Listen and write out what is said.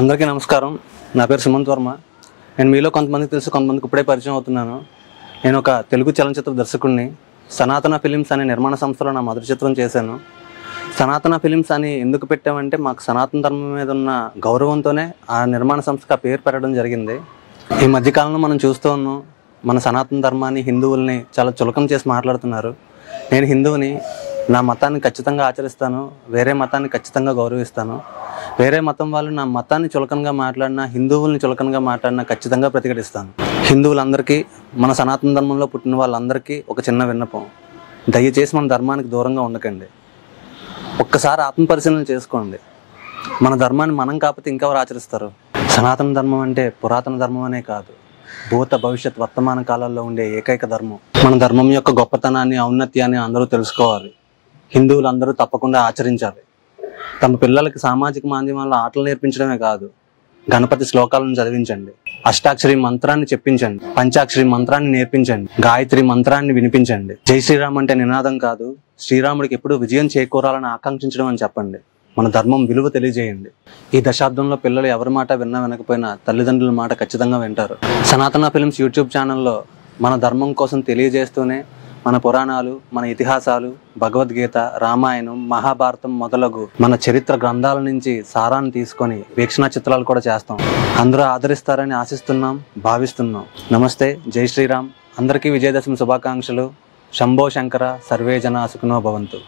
అందరికీ నమస్కారం. నా పేరు సుమంత్ వర్మ. నేను మీలో కొంతమందికి తెలుసు, కొంతమందికి ఇప్పుడే పరిచయం అవుతున్నాను. నేను ఒక తెలుగు చలనచిత్ర దర్శకుడిని. సనాతన ఫిలిమ్స్ అనే నిర్మాణ సంస్థలో నా మొదటి చిత్రం చేశాను. సనాతన ఫిలిమ్స్ అని ఎందుకు పెట్టామంటే మాకు సనాతన ధర్మం మీద ఉన్న గౌరవంతోనే ఆ నిర్మాణ సంస్థకు ఆ పేరు పెట్టడం జరిగింది. ఈ మధ్యకాలంలో మనం చూస్తూ ఉన్నాం, మన సనాతన ధర్మాన్ని, హిందువుల్ని చాలా చులకన చేసి మాట్లాడుతున్నారు. నేను హిందువుని, నా మతాన్ని ఖచ్చితంగా ఆచరిస్తాను, వేరే మతాన్ని ఖచ్చితంగా గౌరవిస్తాను. వేరే మతం వాళ్ళు నా మతాన్ని చులకనగా మాట్లాడినా, హిందువుల్ని చులకనగా మాట్లాడినా ఖచ్చితంగా ప్రతిఘటిస్తాను. హిందువులందరికీ, మన సనాతన ధర్మంలో పుట్టిన వాళ్ళందరికీ ఒక చిన్న విన్నపం: దయచేసి మన ధర్మానికి దూరంగా ఉండకండి. ఒక్కసారి ఆత్మపరిశీలన చేసుకోండి. మన ధర్మాన్ని మనం కాకపోతే ఇంకెవరు ఆచరిస్తారు? సనాతన ధర్మం అంటే పురాతన ధర్మం అనే కాదు, భూత భవిష్యత్ వర్తమాన కాలాల్లో ఉండే ఏకైక ధర్మం. మన ధర్మం యొక్క గొప్పతనాన్ని, ఔన్నత్యాన్ని అందరూ తెలుసుకోవాలి. హిందువులందరూ తప్పకుండా ఆచరించాలి. తమ పిల్లలకి సామాజిక మాధ్యమాల్లో ఆటలు నేర్పించడమే కాదు, గణపతి శ్లోకాలను చదివించండి, అష్టాక్షరి మంత్రాన్ని చెప్పించండి, పంచాక్షరి మంత్రాన్ని నేర్పించండి, గాయత్రి మంత్రాన్ని వినిపించండి. జై శ్రీరామ్ అంటే నినాదం కాదు, శ్రీరాముడికి ఎప్పుడు విజయం చేకూరాలని ఆకాంక్షించడం అని చెప్పండి. మన ధర్మం విలువ తెలియజేయండి. ఈ దశాబ్దంలో పిల్లలు ఎవరి మాట వినకపోయినా తల్లిదండ్రుల మాట ఖచ్చితంగా వింటారు. సనాతన ఫిలిమ్స్ యూట్యూబ్ ఛానల్లో మన ధర్మం కోసం తెలియజేస్తూనే మన పురాణాలు, మన ఇతిహాసాలు, భగవద్గీత, రామాయణం, మహాభారతం మొదలగు మన చరిత్ర గ్రంథాల నుంచి సారాన్ని తీసుకొని వీక్షణ చిత్రాలు కూడా చేస్తాం. అందరూ ఆదరిస్తారని ఆశిస్తున్నాం, భావిస్తున్నాం. నమస్తే, జై శ్రీరామ్. అందరికీ విజయదశమి శుభాకాంక్షలు. శంభో శంకర, సర్వే జనా సుఖినో భవంతు.